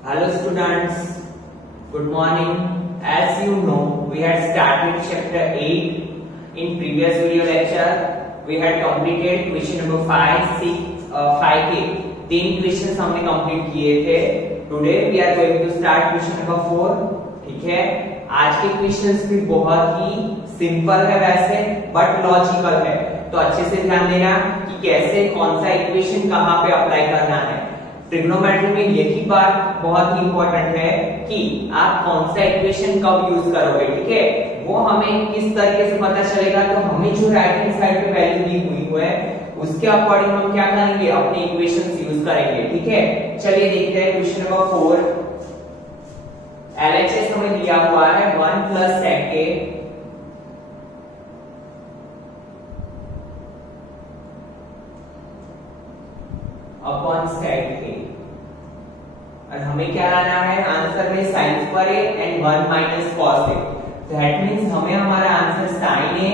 Hello students, good morning. As you know, we had started chapter 8 in previous video lecture. We had completed question number 5, 6, 5 के 3 question हमने complete किए थे. Today we are going to start question number 4. ठीक है, आज के questions भी बहुत ही सिंपल है वैसे बट लॉजिकल है, तो अच्छे से ध्यान देना कि कैसे कौन सा इक्वेशन कहाँ पे अप्लाई करना है. ट्रिग्नोमेट्री में यही बात बहुत ही इंपॉर्टेंट है कि आप कौन सा इक्वेशन कब यूज करोगे. ठीक है, वो हमें किस तरीके से पता चलेगा, तो हमें जो राइट हैंड साइड पे वैल्यू दी हुई है उसके अकॉर्डिंग हम क्या करेंगे, अपने इक्वेशंस यूज करेंगे. ठीक है, चलिए देखते हैं क्वेश्चन नंबर 4. एलएचएस हमें दिया हुआ है 1 प्लस सेक के अपॉन सेक के, और हमें क्या लाना है आंसर में sine square A and 1 minus cos A. That means हमें हमारा आंसर साइन ए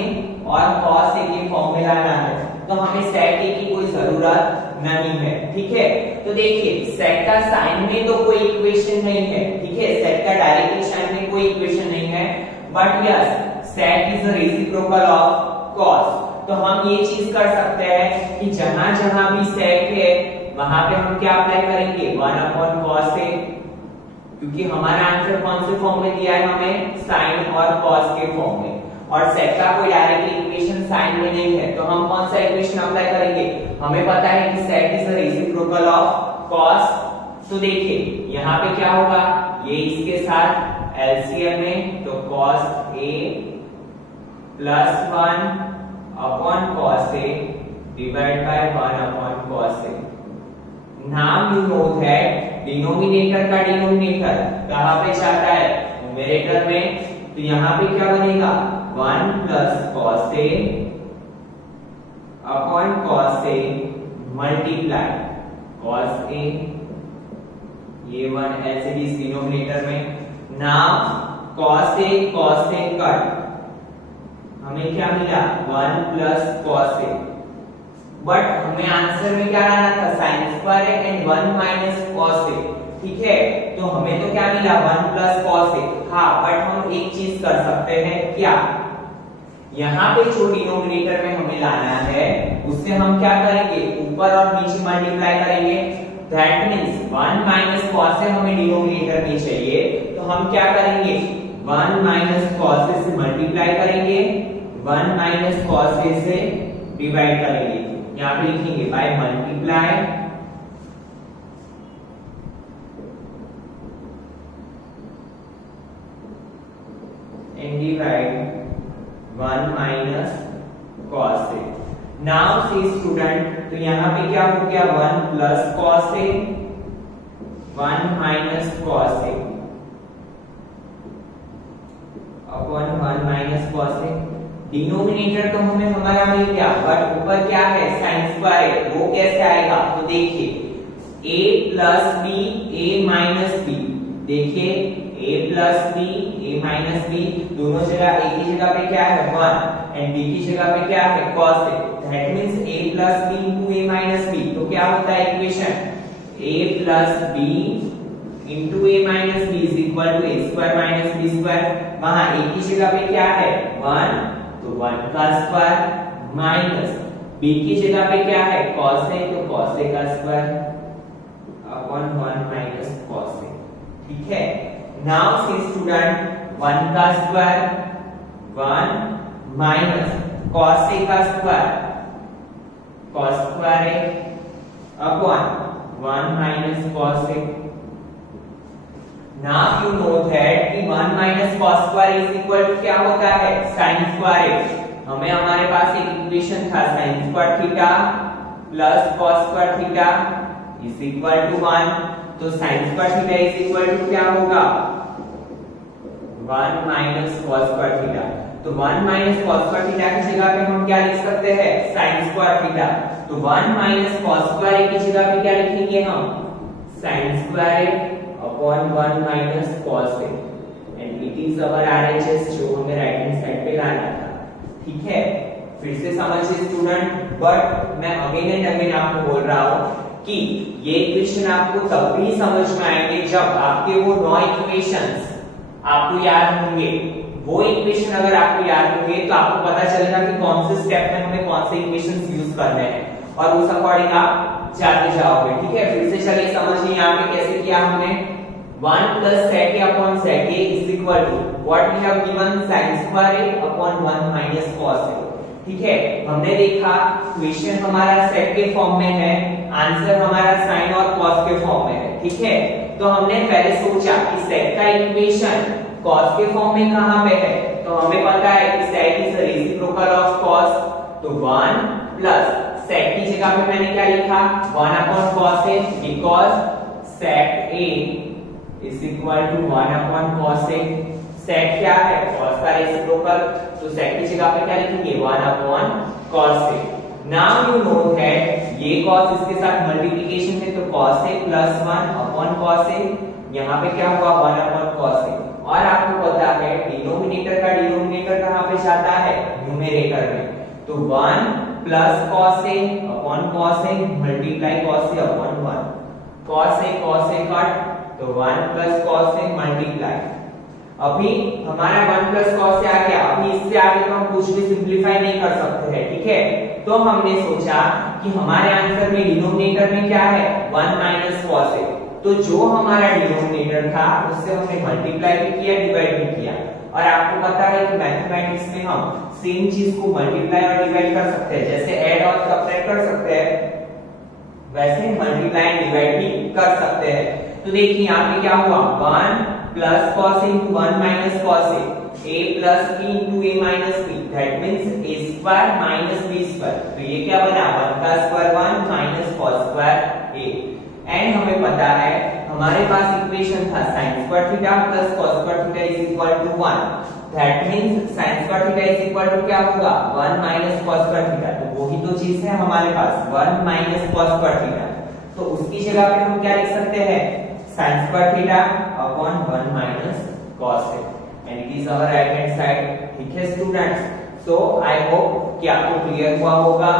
और कॉस ए के फॉर्म में लाना है, तो हमें सेक ए की कोई जरूरत नहीं है. ठीक है, तो देखिए सेक का साइन में तो कोई इक्वेशन नहीं है. ठीक है, सेक का डायरेक्टली साइन में कोई इक्वेशन नहीं है, but yes sec is the reciprocal of cos. तो हम ये चीज कर सकते हैं कि जहां जहां भी सेक है वहां पे हम क्या अप्लाई करेंगे, 1 अपॉन कॉस ए, क्योंकि हमारा आंसर कौन से फॉर्म में दिया है, हमें साइन और कॉस के फॉर्म में, और सेक का कोई डायरेक्टली इक्वेशन साइन में नहीं है, तो हम कौन सा इक्वेशन अप्लाई करेंगे. हमें पता है कि sec is the reciprocal of cos. तो देखिए यहाँ पे क्या होगा, ये इसके साथ एलसीएम में, तो cos A plus 1 upon cos A divide by 1 upon cos A. Now you know that denominator का डिनोमिनेटर कहां पे जाता है, न्यूमरेटर में, तो यहां पे क्या बनेगा 1 plus cos A upon cos A multiply cos A, ये 1 ऐसे भी डिनोमिनेटर में. नाउ कॉस ए कट, हमें क्या मिला 1 प्लस कॉस ए, बट हमें आंसर में क्या लाना था, sine square and 1 minus cos a. ठीक है, तो हमें तो क्या मिला 1 प्लस कॉस ए. हाँ, बट हम एक चीज कर सकते हैं, क्या, यहाँ पे जो डिनोमिनेटर में हमें लाना है उससे हम क्या करेंगे, ऊपर और नीचे मल्टीप्लाई करेंगे. दैट मींस 1 माइनस कॉस ए हमें डिनोमिनेटर में चाहिए, तो हम क्या करेंगे 1 माइनस कॉस ए से मल्टीप्लाई करेंगे, 1 माइनस कॉस ए से डिवाइड करेंगे. यहाँ पे लिखेंगे by multiply and divide 1 minus cos A. Now see student, तो यहाँ पे क्या हो गया 1 प्लस कॉस ए 1 माइनस कॉस ए अपॉन 1 माइनस कॉस ए. डिनोमिनेटर तो हमें हमारा मिल गया, बट ऊपर क्या है साइन स्क्वायर, वो कैसे आएगा, तो देखिए a plus B a minus B. देखिए a plus B a minus B, दोनों जगह a की जगह पे क्या है 1 एंड b की जगह पे क्या है cos a. That means a plus B into a minus B, तो क्या होता है equation a plus B into a minus B is equal to a square minus b square. वहां a की जगह पे क्या है 1, तो 1 का स्क्वायर माइनस b की जगह पे क्या है cos a, तो cos a का square upon 1 minus cos a. ठीक है, नाउ सी स्टूडेंट 1 का स्क्वायर 1 माइनस cos a का square cos square a upon 1 minus cos a. Now you know that कि 1 minus cos square is equal to क्या होता है sin square. हमें हमारे पास एक इक्वेशन था sin square theta plus cos square theta is equal to 1, तो sin square theta is equal to क्या होगा 1 minus cos square थीटा. तो 1 minus cos square थीटा की जगह पे हम क्या लिख सकते हैं sin square थीटा. तो 1 minus cos square की जगह पे क्या लिखेंगे हम sin square upon 1 minus cos a, and it is our RHS जो हमें राइट हैंड साइड पे लाना था. ठीक है, फिर से समझिए स्टूडेंट, बट मैं अगेन एंड अगेन आपको बोल रहा हूँ कि ये इक्वेशन आपको तब भी समझ में आएंगे जब आपके वो 9 इक्वेशंस आपको याद होंगे। वो इक्वेशन अगर आपको याद होंगे तो आपको पता चलेगा कि कौन से स्टेप में हमें कौन से इक्वेशंस यूज करने हैं और उस अकॉर्डिंग आप जाते जाओगे। ठीक है, फिर से चलिए समझिए यहाँ पे कैसे किया हमने। 1 plus sec a upon sec a is equal to what we have given sin square a upon 1 minus cos a। ठीक है, हमने देखा क्वेश्चन हमारा sec के फॉर्म में है, आंसर हमारा sin और cos के फॉर्म में है। ठीक है, तो हमने पहले सोचा कि sec का इक्वेशन cos के फॉर्म में कहां पे है, तो हमें पता है कि sec is a reciprocal of cos, तो 1 plus sec की जगह पे मैंने क्या लिखा 1 upon cos a, because sec a is equal to 1 upon cos a। sec क्या है, cos का रेसिप्रोकल, तो sec की जगह पे क्या लिखेंगे 1 upon cos a। Now you know that ये cos इसके साथ मल्टीप्लिकेशन है, तो cos a plus 1 upon cos a, यहाँ पे क्या हुआ 1 upon cos a। और आपको पता है डिनोमिनेटर का डिनोमिनेटर कहाँ पे जाता है, न्यूमरेटर में, तो 1 plus cos a upon cos a multiply cos a upon 1, cos a cut, तो 1 plus cos a multiply। अभी हमारा 1 plus cos a आ गया, अभी इससे आगे तो हम कुछ भी सिंपलीफाई नहीं कर सकते हैं। ठीक है, तो हमने सोचा कि हमारे आंसर में डिनोमिनेटर में क्या है 1 minus cos a, तो जो हमारा डिनोमिनेटर था उससे हमने मल्टीप्लाई भी किया, डिवाइड भी किया। और आपको पता है कि मैथमेटिक्स में हम सेम चीज को मल्टीप्लाई और डिवाइड कर सकते हैं, जैसे ऐड और सब्ट्रैक्ट कर सकते हैं, वैसे मल्टीप्लाई एंड डिवाइड भी कर सकते हैं। तो देखिए यहाँ पे क्या हुआ 1 plus cos a into 1 minus cos a plus b into a minus b, that means a square minus b square। तो ये क्या बना 1 का square 1 minus cos square a। And हमें पता है हमारे पास इक्वेशन था sin square theta plus cos square theta is equal to 1, that means sin square theta is equal to क्या होगा 1 minus cos square theta। तो वही तो चीज है हमारे पास 1 minus cos square theta, तो उसकी जगह पे हम क्या लिख सकते हैं sin square theta upon 1 minus cos a, and it is our right hand side। ठीक है स्टूडेंट्स, so I hope कि आपको क्लियर हुआ होगा।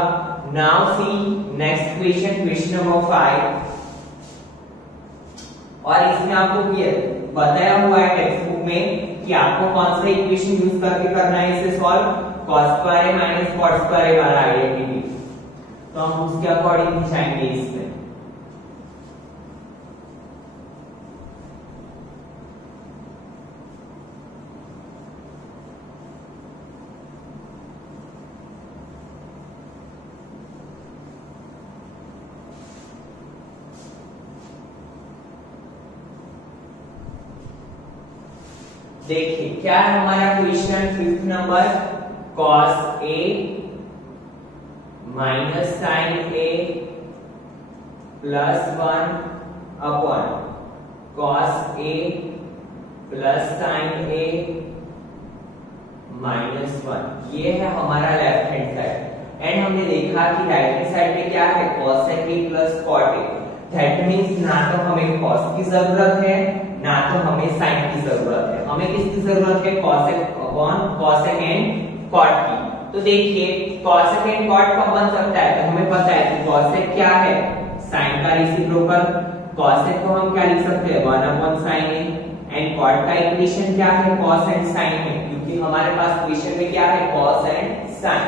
Now see next question, question number 5। और इसमें आपको बताया हुआ है टेक्स्ट बुक में कि आपको कौन सा इक्वेशन यूज करके करना है इसे solve, cos square a minus cot square a वाला आइडेंटिटी। तो हम उसके अकॉर्डिंग ही जाएंगे इसमें। देखिए क्या है हमारा question 5th number, cos a minus sin a plus 1 upon cos a plus sin a minus 1। ये है हमारा लेफ्ट हैंड साइड। एंड हमने देखा कि राइट हैंड साइड में क्या है cos a plus cot a, that means ना तो हमें cos की जरूरत है ना तो हमें sin की जरूरत है, हमें किसकी जरूरत है cos एंड cot की। तो देखिए cos एंड cot कब बन सकता है, तो हमें पता है कि cos क्या है sin का रेसिप्रोकल, cos को हम क्या लिख सकते हैं 1 upon sin a, and cot का इक्वेशन क्या है cos एंड sin है, क्योंकि हमारे पास इक्वेशन में क्या है cos एंड sin।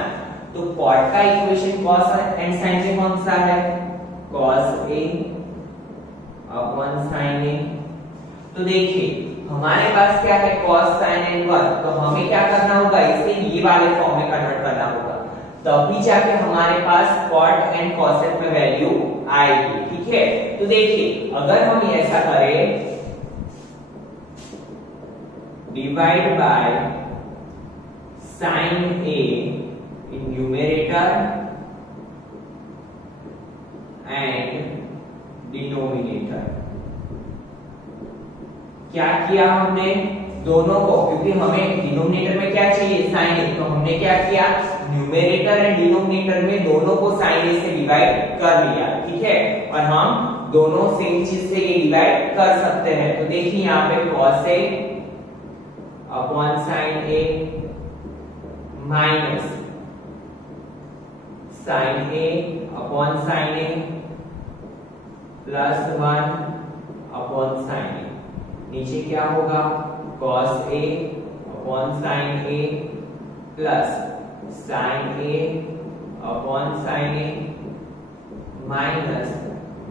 तो cot का इक्वेशन cos एंड sin में कौन सा है cos a upon sin a। तो देखिए हमारे पास क्या है cos sin एंड 1, तो हमें क्या करना होगा इसे ये वाले फॉर्म में कन्वर्ट करना होगा, तभी जाके हमारे पास cot एंड cos में वैल्यू आएगी। ठीक है, तो देखिए अगर हम ऐसा करें divide by sin a in numerator and denominator, क्या किया हमने दोनों को, क्योंकि हमें डिनोमिनेटर में क्या चाहिए sin a, तो हमने क्या किया न्यूमरेटर एंड डिनोमिनेटर में दोनों को sin a से डिवाइड कर लिया। ठीक है, और हम दोनों सेम चीज से ये डिवाइड कर सकते हैं। तो देखिए यहाँ पे cos a upon sin a minus sin a upon sin a plus 1 upon sine a, नीचे क्या होगा cos a upon sine a plus sine a upon sine a minus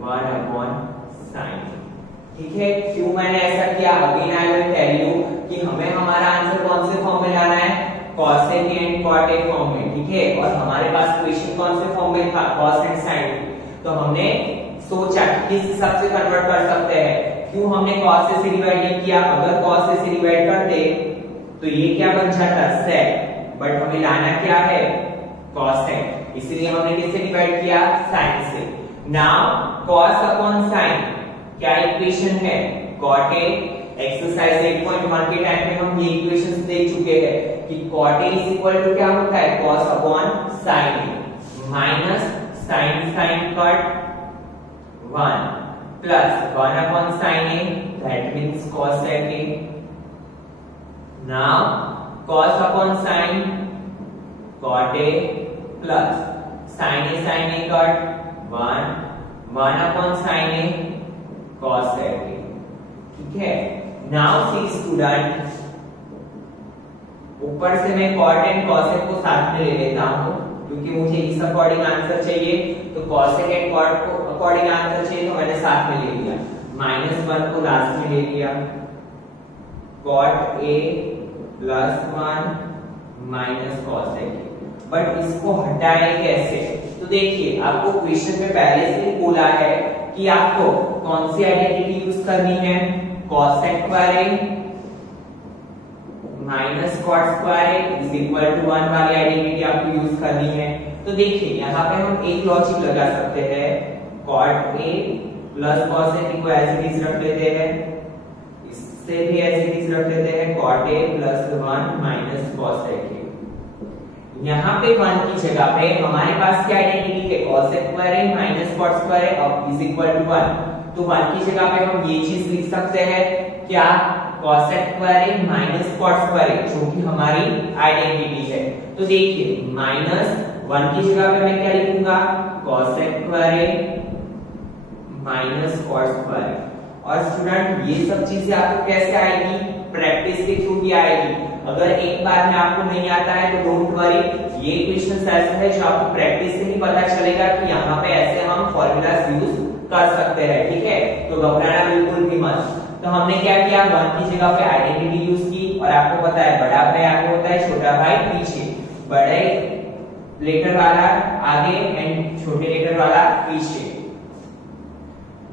1 upon sine ए। ठीक है, क्यों मैंने ऐसा किया? Again I will tell you कि हमें हमारा आंसर कौन से फॉर्म में लाना है, cos a and cot a form में। ठीक है, और हमारे पास क्वेश्चन कौन से फॉर्म में था, cos एंड sin। तो हमने सोचा किस हिसाब से कन्वर्ट कर सकते हैं। क्यों हमने cos a से डिवाइड नहीं किया? अगर cos a से डिवाइड करते तो ये क्या बन जाता, sec, बट हमें लाना क्या है, cos a, इसलिए हमने किससे डिवाइड किया, sin से। नाउ cos अपॉन sin क्या इक्वेशन है, cot a। एक्सरसाइज 8.1 के टाइम पे हम ये इक्वेशंस देख चुके हैं कि cot a is equal to क्या होता है, cos upon sin a minus sin cot 1 plus 1 upon sin a, that means cos sec a। Now cos upon sin cot a plus sin a cot 1 upon sin a cos sec a। ठीक है, now see student, ऊपर से मैं cot and cos sec को साथ में ले लेता हूं क्योंकि मुझे इस अकॉर्डिंग आंसर चाहिए, तो cos sec एंड cot को अकॉर्डिंग आंसर चाहिए, तो मैंने साथ में ले लिया। -1 को लास्ट में ले लिया, cot a plus 1 minus cos sec a। But इसको हटाएं कैसे? तो देखिए, आपको क्वेश्चन में पहले से ही बोला है कि आपको कौन सी आइडेंटिटी यूज करनी है, cos sec square a minus cot square a is equal to 1 वाली आइडेंटिटी आपको यूज करनी है। तो देखिए, यहाँ पे हम एक लॉजिक लगा सकते हैं, cot a plus cos sec को एज इट इज रख लेते हैं, इससे भी एज इट इज रख लेते हैं, cot a plus 1 minus cos sec a। यहाँ पे 1 की जगह पे हमारे पास क्या आइडेंटिटी है, cos sec square a minus cot square a is equal to 1। तो 1 की जगह पे हम ये चीज लिख सकते हैं, क्या, cos sec square a minus cot square a, जो कि हमारी आइडेंटिटी है। तो देखिए, -1 की जगह पे मैं क्या लिखूंगा, cos sec square a minus cot square a। और स्टूडेंट, ये सब चीजें आपको कैसे आएगी, प्रैक्टिस के थ्रू ही आएगी। अगर एक बार में आपको नहीं आता है तो डोंट वरी, ये क्वेश्चन ऐसा है जो आपको प्रैक्टिस से ही पता चलेगा कि यहाँ पे ऐसे हम फॉर्मूलाज यूज कर सकते हैं। ठीक है, तो घबराना बिल्कुल भी मत। तो हमने क्या किया, 1 की जगह पे आइडेंटिटी यूज की, और आपको पता है बड़ा भाई आगे होता है, छोटा भाई पीछे, बड़े लेटर वाला आगे एंड छोटे लेटर वाला पीछे।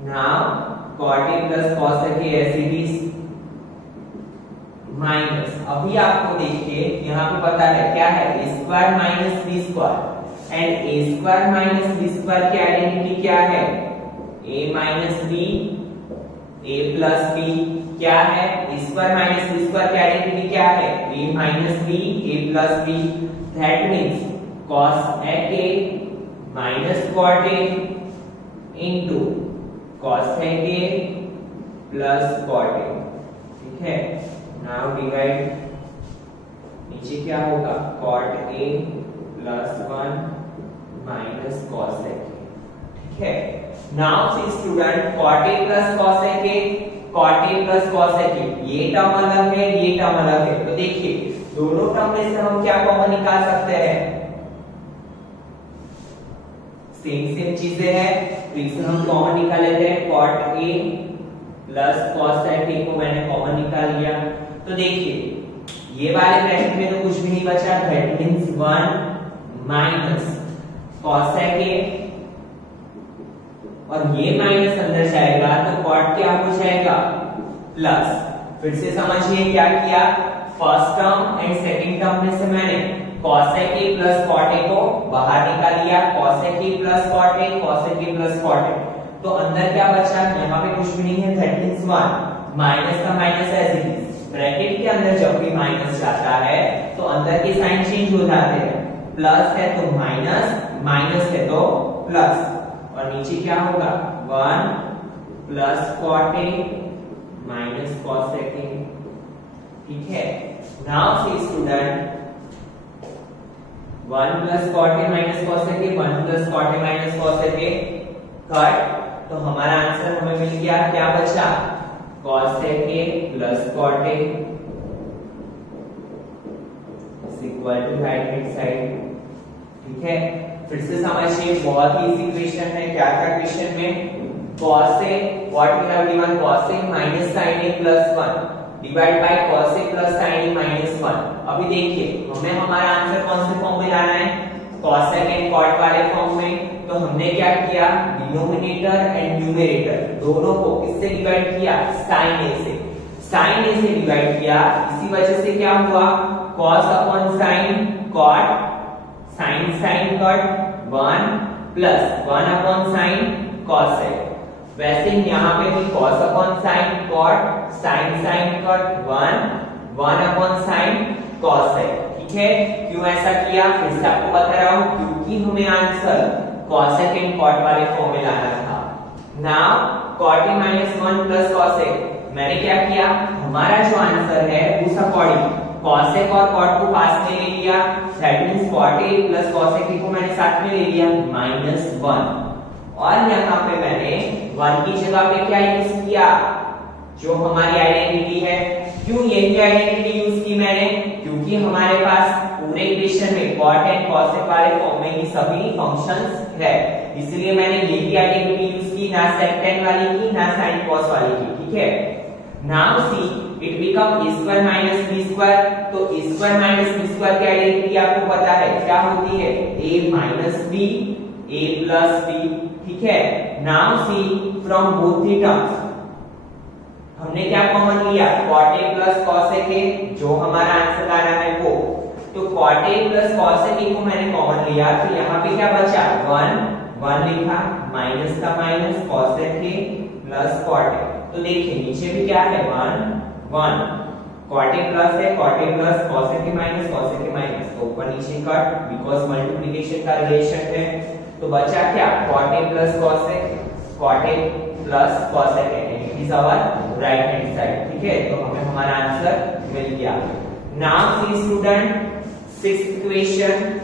Now cot a plus cos sec a ऐसे भी माइनस, अभी आपको देखिए यहाँ पे पता है क्या है, a square minus b square, and a square minus b square की आइडेंटिटी क्या है, a minus b a plus b क्या है, a square minus b square की आइडेंटिटी क्या है, a minus b a plus b, that means cos sec a minus cot a into cos sec a plus cot a। ठीक है, now divide, नीचे क्या होगा, cot a plus 1 minus cos sec a। ठीक है, now see student, cot a plus cos sec a, cot a plus cos sec a, ये term अलग है, ये टर्म अलग है। तो देखिए, दोनों टर्म में से हम क्या कॉमन निकाल सकते हैं, सेम चीजें हैं, तो इसे हम कॉमन निकाल लेते हैं, cot a plus cos sec a को मैंने कॉमन निकाल लिया। तो देखिए, ये वाले ब्रैकेट में तो कुछ भी नहीं बचा, that means 1 minus cos sec a, और ये माइनस अंदर जाएगा तो cot क्या हो जाएगा, प्लस। फिर से समझिए क्या किया, first term and second term में से मैंने cos sec a plus cot a को बाहर निकाल लिया, cos sec a plus cot a, cos sec a plus cot a। तो अंदर क्या बचा, यहाँ पे कुछ भी नहीं है, दैट मींस 1 माइनस का minus as it is. Bracket के अंदर जब भी माइनस जाता है तो अंदर के साइन चेंज हो जाते हैं, प्लस है तो माइनस, माइनस है तो प्लस, और नीचे क्या होगा, 1 plus cot a minus cos sec a। ठीक है, now see student, 1 plus cot a minus cos sec a, 1 plus cot a minus cos sec a cut, तो हमारा आंसर हमें मिल गया, क्या बचा, cosec a plus cot a is equal to right hand side. ठीक है, फिर से समझिए, बहुत ही इजी क्वेश्चन है। क्या था क्वेश्चन में, cos a what we have given, cos a minus sin a plus 1 divide by cos a plus sin a minus 1। अभी देखिए हमें हमारा आंसर कौन से फॉर्म में लाना है, cosec एंड cot वाले फॉर्म में। तो हमने क्या किया, डिनोमिनेटर एंड न्यूमरेटर दोनों को किससे डिवाइड किया, sin a से, sin a से डिवाइड किया। इसी वजह से क्या हुआ, cos upon sin cot, sin sin cot 1 plus 1 upon sin cosec। वैसे यहाँ पे भी cos upon sin cot, sin sin cot 1 upon sin cosec। ठीक है, क्यों ऐसा किया, फिर से आपको बता रहा हूं, क्योंकि हमें आंसर cosec एंड cot वाले फॉर्म में लाना था। Now cot a minus 1 plus cosec, मैंने क्या किया, हमारा जो आंसर है उस अकॉर्डिंग cosec और cot को पास में ले लिया। That means cot a plus cosec a को मैंने साथ में ले लिया -1, और यहाँ पे मैंने 1 की जगह पे क्या यूज किया, जो हमारी आइडेंटिटी है। क्यों यही आइडेंटिटी यूज की मैंने, क्योंकि हमारे पास पूरे इक्वेशन में cot एंड cosec वाले फॉर्म में ही सभी फंक्शंस है, इसलिए मैंने यही आइडेंटिटी यूज की, ना sec tan वाली की, ना sin cos वाली की। ठीक है, now see it become a square minus b square. तो a square minus b square की आइडेंटिटी आपको पता है क्या होती है, a minus b a plus b। ठीक है, now see from both the terms हमने क्या कॉमन लिया, cot a plus cosec a, जो हमारा आंसर आ रहा है वो। तो cot a plus cosec a को मैंने कॉमन लिया, तो यहाँ पे क्या बचा, 1 लिखा, माइनस का minus cosec a plus cot a। तो देखिए नीचे भी क्या है, 1 cot a प्लस है, cot a plus cosec a minus cosec a minus, तो ऊपर नीचे कट, बिकॉज मल्टीप्लिकेशन का रिलेशन है। तो बचा क्या, cot a plus cosec a, it is our right hand side. ठीक है, तो हमें हमारा आंसर मिल गया। Now see student, 6th question,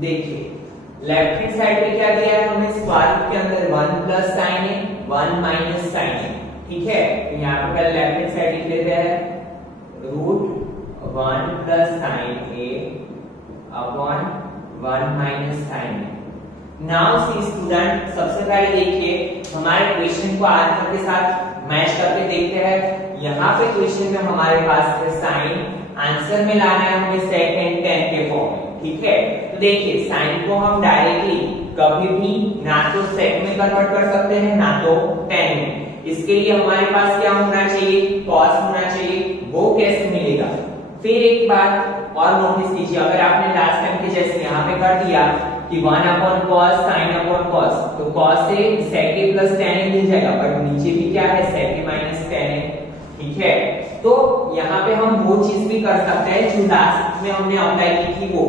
देखिए लेफ्ट हैंड साइड पे क्या दिया है हमें, स्क्वायर रूट के अंदर 1 प्लस साइन ए 1 माइनस साइन ए। ठीक है, तो यहाँ पे पहले लेफ्ट हैंड साइड लिख लेते हैं, root 1 plus sine a upon 1 minus sine A. Now see student, सबसे पहले देखिए हमारे क्वेश्चन को आंसर के साथ मैच करके देखते हैं। यहाँ पे क्वेश्चन में हमारे पास है साइन, आंसर में लाना है हमें सेक एंड टेन के फॉर्म में। ठीक है, तो देखिए साइन को हम डायरेक्टली कभी भी ना तो सेक में कन्वर्ट कर सकते हैं ना तो टेन में। इसके लिए हमारे पास क्या होना चाहिए, कॉस होना चाहिए। वो कैसे मिलेगा, फिर एक बात और नोटिस कीजिए, अगर आपने लास्ट टाइम के जैसे यहाँ पे कर दिया कि 1 upon cos sine upon cos, तो कॉस से सेक ए प्लस टेन ए मिल जाएगा, बट नीचे भी क्या है सेक ए माइनस टेन ए। ठीक है, तो यहाँ पे हम वो चीज भी कर सकते हैं जो लास्ट में हमने अप्लाई की थी वो,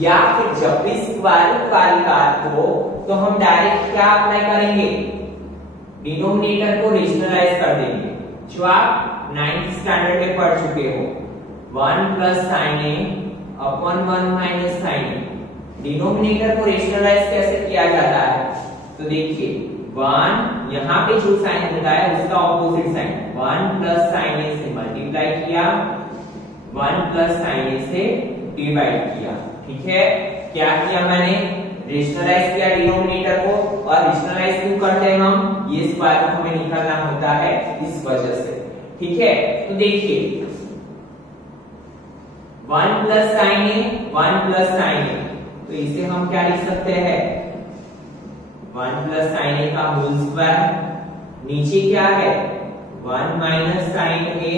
या फिर जब भी स्क्वायर रूट वाली बात हो तो हम डायरेक्ट क्या अप्लाई करेंगे, डिनोमिनेटर को रेशनलाइज कर देंगे, जो आप 9th स्टैंडर्ड में पढ़ चुके हो। 1 plus sine a upon 1 minus sine A. Denominator को रेशनलाइज कैसे किया जाता है, तो देखिए 1 यहाँ पे जो साइन होता है उसका ऑपोजिट साइन, 1 प्लस साइन ए से मल्टीप्लाई किया, 1 प्लस साइन ए से डिवाइड किया। ठीक है, क्या किया मैंने, रेशनलाइज किया डिनोमिनेटर को, और रेशनलाइज क्यों करते हैं हम, ये स्क्वायर रूट हमें निकालना होता है, इस वजह से। ठीक है, तो देखिए 1 प्लस साइन ए 1 प्लस साइन ए, तो इसे हम क्या लिख सकते हैं 1 प्लस साइन ए का होल स्क्वायर, नीचे क्या है 1 minus sine A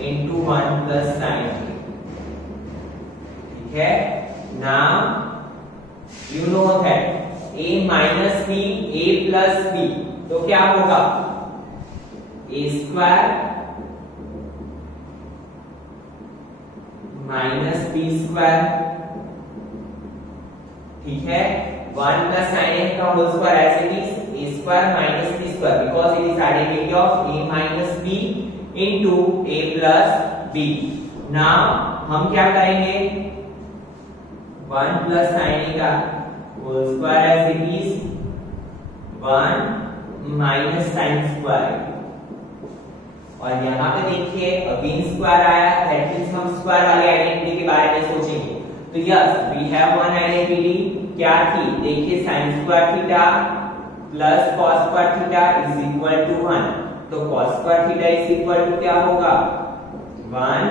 into 1 plus sine ए, ठीक है। Now you know that a minus B a plus B, तो क्या होगा a square minus B square, ठीक है। 1 प्लस साइन ए का whole square as it is a square minus B square, because it is identity of a minus B into a plus B. Now हम क्या करेंगे 1 plus sine ए का whole square as it is 1 minus sine square, और यहाँ पे देखिए again square आया, that means हम स्क्वायर वाली आइडेंटिटी के बारे में सोचेंगे। तो yes we have one identity, क्या थी देखिए sin square theta plus cos square theta is equal to 1, तो cos square theta is equal to क्या होगा 1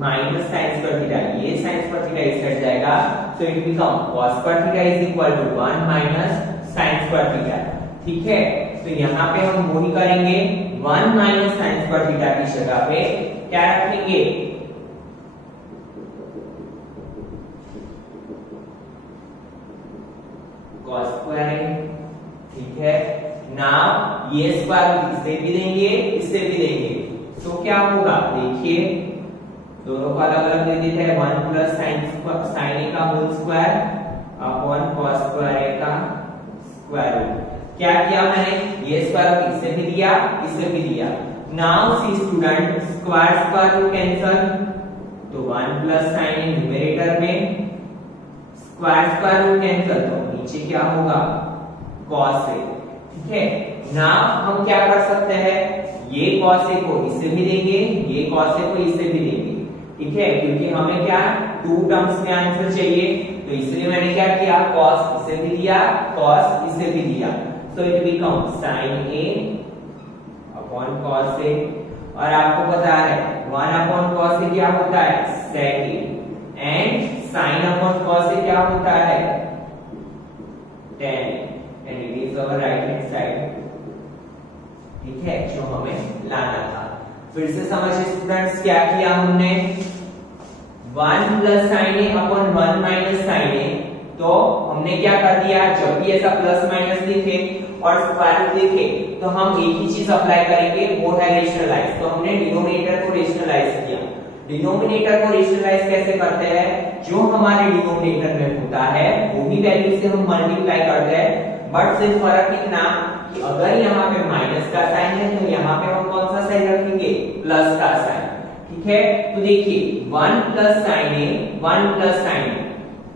माइनस sin स्क्वायर थीटा, ये sin स्क्वायर थीटा इस हट जाएगा, so it become cos square theta is equal to 1 minus sin square theta, ठीक है। तो यहाँ पे हम वही करेंगे 1 माइनस साइन स्क्वायर थीटा की जगह पे क्या रखेंगे cos स्क्वायर, ठीक है। नाउ ये स्क्वायर इसे भी देंगे इससे भी देंगे, तो क्या होगा देखिए दोनों को अलग अलग दे देते हैं 1 प्लस साइन ए का whole square upon cos square a का स्क्वायर रूट। क्या किया मैंने ये स्क्वायर इससे भी दिया इससे भी दिया। Now see student square square root cancel, तो 1 प्लस साइन ए न्यूमरेटर में स्क्वायर स्क्वायर रूट कैंसल, तो नीचे क्या होगा cos ए, ठीक है। नाउ हम क्या कर सकते हैं ये cos ए को इससे भी देंगे ये cos ए को इससे भी देंगे, ठीक है, क्योंकि हमें क्या 2 टर्म्स में आंसर चाहिए, तो इसलिए मैंने क्या किया cos इसे भी दिया cos इसे भी दिया, so it becomes sin a upon cos a, और आपको पता है 1 upon cos a क्या होता है sec a, and sin upon cos a क्या होता है tan, and it is our right hand side, ठीक है, जो हमें लाना था। फिर से समझिए स्टूडेंट्स क्या किया हमने 1 plus sine a upon 1 minus sine ए, तो हमने क्या कर दिया जब भी ऐसा प्लस माइनस दिखे और स्क्वायर रूट दिखे तो हम एक ही चीज अप्लाई करेंगे, वो है रेशनलाइज। तो हमने डिनोमिनेटर को रेशनलाइज किया। डिनोमिनेटर को रेशनलाइज कैसे करते हैं, जो हमारे डिनोमिनेटर में होता है वो ही वैल्यू से हम मल्टीप्लाई करते हैं, बट सिर्फ फर्क इतना कि अगर यहाँ पे माइनस का साइन है तो यहाँ पे हम कौन सा साइन रखेंगे प्लस का साइन, ठीक है। तो देखिए 1 प्लस साइन ए 1 प्लस साइन ए,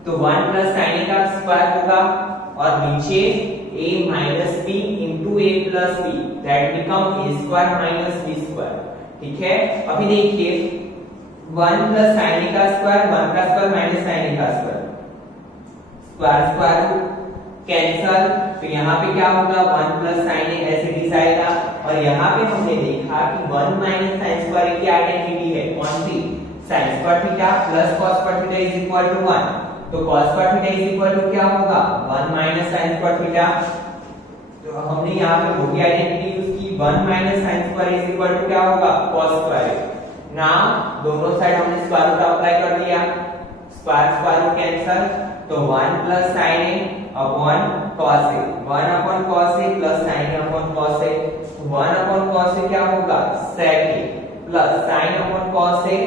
तो 1 प्लस साइन ए का स्क्वायर होगा और नीचे a minus B into A plus B, that become A square minus B square, ठीक है। अभी देखिए 1 प्लस साइन ए का स्क्वायर 1 का स्क्वायर माइनस साइन ए का स्क्वायर, स्क्वायर स्क्वायर रूट कैंसल, तो यहाँ पे क्या होगा 1 प्लस साइन ए ऐसे डिस आएगा, और यहाँ पे हमने देखा कि 1 माइनस साइन स्क्वायर की आइडेंटिटी है कौन सी sine square theta plus cos square theta is equal to 1, तो cos square theta is equal to क्या होगा 1 माइनस sin स्क्वायर थीटा, तो हमने यहाँ पे वो भी आइडेंटिटी यूज की 1 minus sin square is equal to क्या होगा cos स्क्वायर। नाउ दोनों साइड हमने स्क्वायर रूट अप्लाई कर दिया, स्क्वायर स्क्वायर रूट कैंसल, तो 1 plus sin a upon cos a, 1 upon cos a plus sin a upon cos a, 1 upon cos a क्या होगा sec a plus sin upon cos a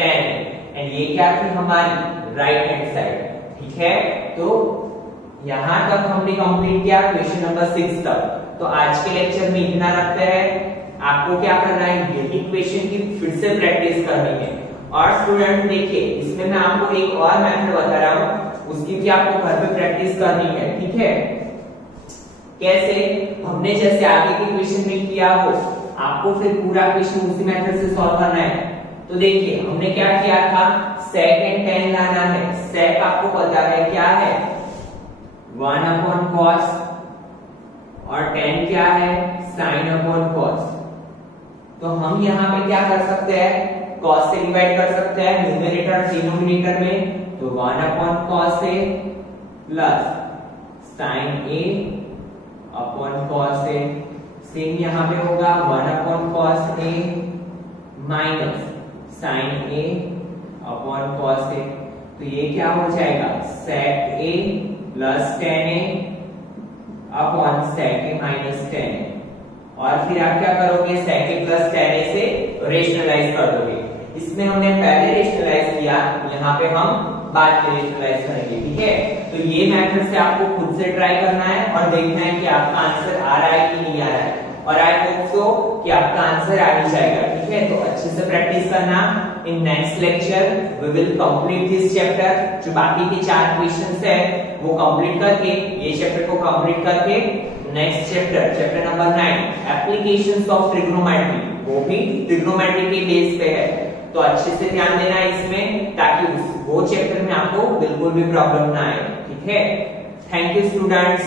tan a, and ये क्या थी हमारी right hand side, ठीक है। तो यहां तक हमने कंप्लीट किया क्वेश्चन नंबर 6 तक। तो आज के लेक्चर में इतना रखते हैं, आपको क्या करना है यही क्वेश्चन की फिर से प्रैक्टिस करनी है। और स्टूडेंट देखिए इसमें मैं आपको एक और मेथड बता रहा हूं, उसकी भी आपको घर पे प्रैक्टिस करनी है, ठीक है। कैसे, हमने जैसे आगे के क्वेश्चन में किया हो आपको फिर पूरा क्वेश्चन उसी मेथड से सॉल्व करना है। तो देखिए हमने क्या किया था sec एंड tan लाना है। sec आपको पता है क्या है 1 अपॉन cos, और tan क्या है sin अपॉन cos। तो हम यहाँ पे क्या कर सकते हैं cos से डिवाइड कर सकते हैं न्यूमरेटर और डिनोमिनेटर में, तो 1 upon cos a plus sin a upon cos a, same यहाँ पे होगा 1 upon cos a minus sin a upon cos a, तो ये क्या हो जाएगा sec a plus tan a upon sec a minus tan a, और फिर आप क्या करोगे sec a plus tan a से रेशनलाइज कर दोगे। इसमें हमने पहले रेशनलाइज किया, यहाँ पे हम बाद में रेशनलाइज करेंगे, ठीक है। तो ये मेथड से आपको खुद से ट्राई करना है और देखना है कि आपका आंसर आ रहा है कि नहीं आ रहा है, और आई होप सो कि आपका आंसर आ ही जाएगा, ठीक है। तो अच्छे से प्रैक्टिस करना। In next lecture we will complete this chapter, जो बाकी के 4 क्वेश्चंस है वो कंप्लीट करके, ये चैप्टर को कंप्लीट करके next chapter, chapter number 9 applications of trigonometry, वो भी ट्रिग्नोमेट्री के बेस पे है, तो अच्छे से ध्यान देना है इसमें, ताकि वो चैप्टर में आपको बिल्कुल भी प्रॉब्लम ना आए, ठीक है। Thank you students.